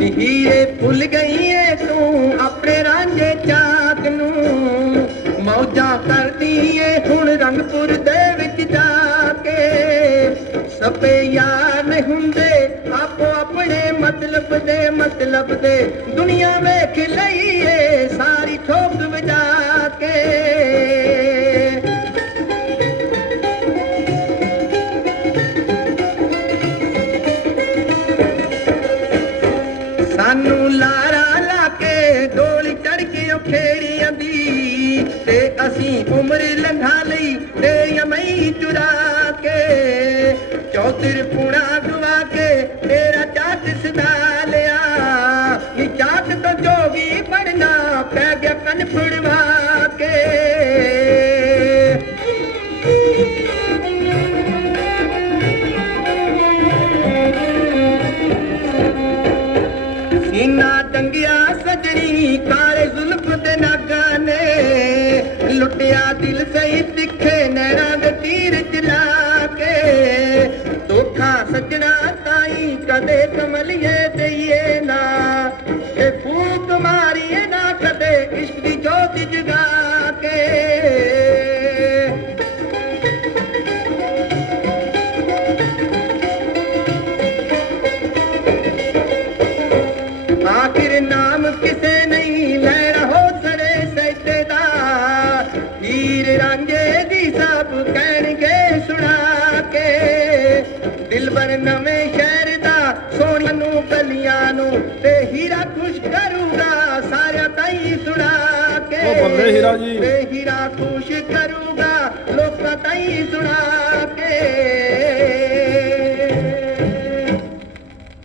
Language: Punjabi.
ਹੀਰੇ ਭੁੱਲ ਗਈ ਏ ਤੂੰ ਆਪਣੇ ਰਾਂਝੇ ਚਾਕ ਨੂੰ। ਮੌਜਾਂ ਕਰਦੀ ਏ ਹੁਣ ਰੰਗਪੁਰ ਦੇ ਵਿੱਚ ਜਾ ਕੇ। ਸਭੇ ਯਾਰ ਨਹੀਂ ਹੁੰਦੇ, ਆਪੋ ਆਪਣੇ ਮਤਲਬ ਦੇ ਮਤਲਬ ਦੇ ਦੁਨੀਆ ਵਿੱਚ। ਸਾਨੂੰ ਲਾਰਾ ਲਾ ਕੇ ਡੋਲੀ ਚੜ ਕੇ ਉਹ ਖੇੜੀਆਂ ਦੀ ਤੇ ਅਸੀਂ ਉਮਰ ਲੰਘਾ ਲਈ ਤੇਰੀਆਂ ਮਈ ਚੁਰਾ ਕੇ ਚੌਧਰ ਪੁਣਾ ਸੀਨਾ ਟੰਗਿਆ ਸਜਣੀ, ਕਾਲੇ ਜ਼ੁਲਫ ਦੇ ਨਾਗਾਂ ਨੇ। ਲੁੱਟਿਆ ਦਿਲ ਸਹੀ ਤਿੱਖੇ, ਨੈਣਾਂ ਦੇ ਤੀਰ ਚਲਾ ਕੇ। ਧੋਖਾ ਸੱਜਣਾ ਤਾਈ, ਕਦੇ ਕਮਲੀਏ ਦਈਏ ਨਾ। ਤੇ ਫੂਕ ਮਾਰੀਏ ਨਾ, ਕਦੇ ਇਸ਼ਕ ਦੀ ਜੋਤ ਜਗਾ ਨਵੇਂ ਸ਼ਹਿਰ ਦਾ ਸੋਹਣਿਆਂ ਨੂੰ ਗਲੀਆਂ ਨੂੰ ਤੇ ਹੀਰਾ ਖੁਸ਼ ਕਰੂਗਾ ਸਾਰਿਆਂ ਤਾਈ ਸੁਣਾ ਕੇ ਉਹ ਬੱਲੇ ਹੀਰਾ ਜੀ। ਤੇ ਹੀਰਾ ਖੁਸ਼ ਕਰੂਗਾ ਲੋਕਾਂ ਤਾਈ ਸੁਣਾ